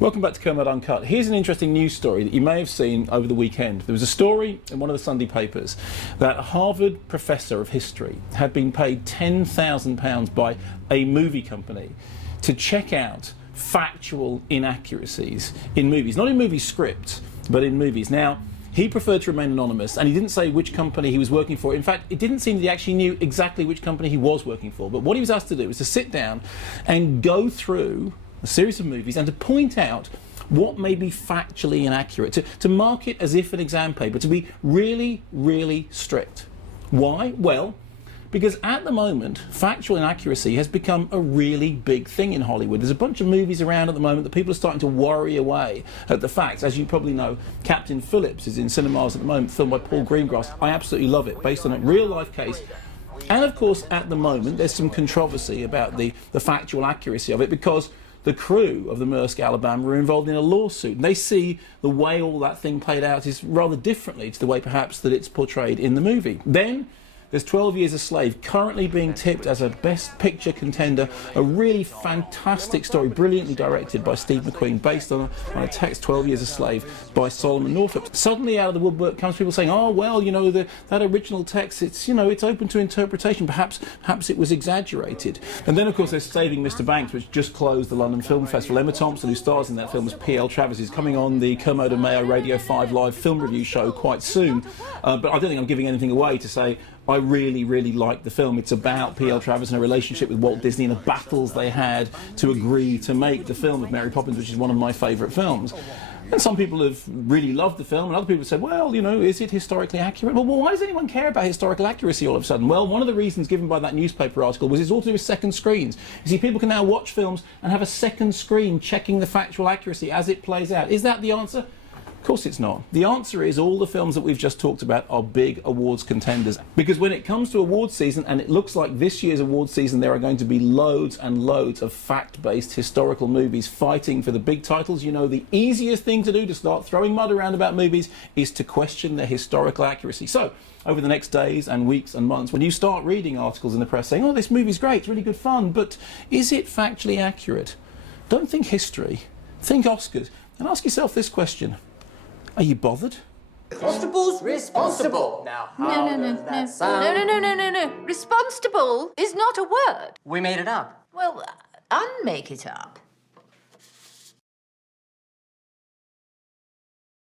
Welcome back to Kermode Uncut. Here's an interesting news story that you may have seen over the weekend. There was a story in one of the Sunday papers that a Harvard professor of history had been paid £10,000 by a movie company to check out factual inaccuracies in movies. Not in movie scripts, but in movies. Now, he preferred to remain anonymous, and he didn't say which company he was working for. In fact, it didn't seem that he actually knew exactly which company he was working for. But what he was asked to do was to sit down and go through a series of movies and to point out what may be factually inaccurate, to mark it as if an exam paper, to be really, really strict. Why? Well, because at the moment, factual inaccuracy has become a really big thing in Hollywood. There's a bunch of movies around at the moment that people are starting to worry away at the facts. As you probably know, Captain Phillips is in cinemas at the moment, filmed by Paul Greengrass. I absolutely love it, based on a real-life case. And of course, at the moment, there's some controversy about the factual accuracy of it, because the crew of the Maersk, Alabama, are involved in a lawsuit, and they see the way all that thing played out is rather differently to the way perhaps that it's portrayed in the movie. Then there's 12 Years a Slave, currently being tipped as a Best Picture contender, a really fantastic story, brilliantly directed by Steve McQueen, based on a text, 12 Years a Slave, by Solomon Northup. Suddenly out of the woodwork comes people saying, oh, well, you know, that original text, it's open to interpretation, perhaps it was exaggerated. And then, of course, there's Saving Mr. Banks, which just closed the London Film Festival. Emma Thompson, who stars in that film as P.L. Travers, is coming on the Kermode Mayo Radio 5 live film review show quite soon. But I don't think I'm giving anything away to say I really, really like the film. It's about P.L. Travers and a relationship with Walt Disney and the battles they had to agree to make the film of Mary Poppins, which is one of my favourite films. And some people have really loved the film, and other people have said, well, you know, is it historically accurate? Well, why does anyone care about historical accuracy all of a sudden? Well, one of the reasons given by that newspaper article was it's all to do with second screens. You see, people can now watch films and have a second screen checking the factual accuracy as it plays out. Is that the answer? Of course it's not. The answer is all the films that we've just talked about are big awards contenders. Because when it comes to awards season, and it looks like this year's awards season, there are going to be loads and loads of fact-based historical movies fighting for the big titles. You know, the easiest thing to do to start throwing mud around about movies is to question their historical accuracy. So, over the next days and weeks and months, when you start reading articles in the press saying, oh, this movie's great, it's really good fun, but is it factually accurate? Don't think history, think Oscars, and ask yourself this question. Are you bothered? Constable's responsible. Now, how does that sound? No. Responsible is not a word. We made it up. Well, unmake it up.